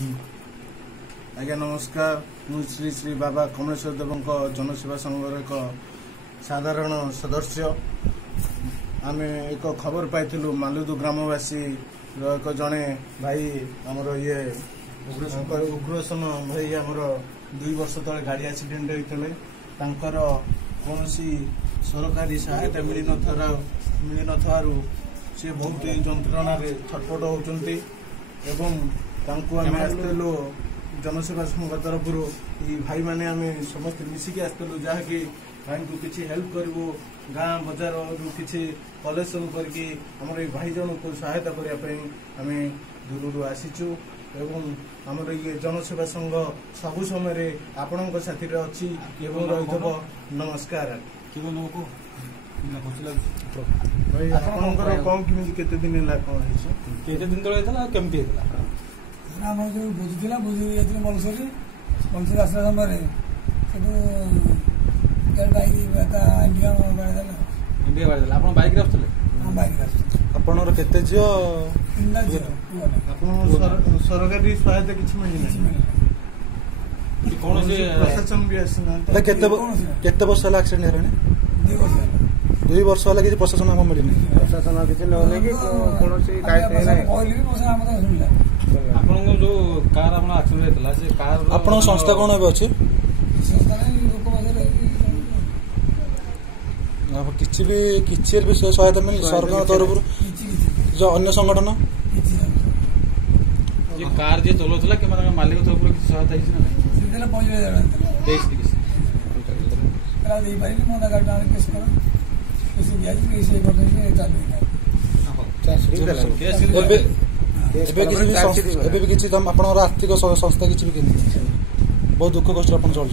आज्ञा नमस्कार। मु श्री श्री बाबा कमलेश्वर देव जनसेवा संघर एक साधारण सदस्य। आम एक खबर पाइलु मालुदु ग्रामवासी एक जड़े भाई आमर ये उग्रसेन भाई आमर 2 वर्ष तले गाड़ी एक्सीडेंट होते कौन सरकारी सहायता मिल न सी बहुत जंत्रणा छटपट होती आसलु जनसेवा संघ तरफ भाई मैंने आम समस्त मिसिकी आसलु जहाँकि भाई को किसी हेल्प करूँ गाँ बजार किसी कलेक्शन करके आमर भाई जन को सहायता करने आम दूर आसीचु एवं आमर ये जनसेवा संघ सबु समय आपण साथी अच्छी रही। नमस्कार भाई आपणकर कौन केमी केते दिन है कौन केते दिन तले था केमती है आम जो बुझीला बुझी जाते मलसरी मलसरी आसला समय इंडिया इंडिया आप बैक आसुले बैक आपनर केते झियो सरकारी सहायता किसी मिलना कौन से प्रशासन भी आसना केते वर्ष है एक्सीडेंट हेलानी 2 वर्ष है कि प्रशासन आम मिलनी प्रशासन किसी नौले कि कौन सी आपन जो कार आपन एक्सीडेंट हेतला से कार आपन संस्था कोन बे अछि किसी भी सहायता मिली सरकार तरफ जो अन्य संगठन ये कार जे चलोतला कि मालिक तरफ किसी सहायता हिस ना देश किसी दे पाई मोदा गाड़ी केस कर किसी दिया किसी एबे किसी आपनर आर्थिक संस्था किसी भी बहुत दुख कष्ट अपन चल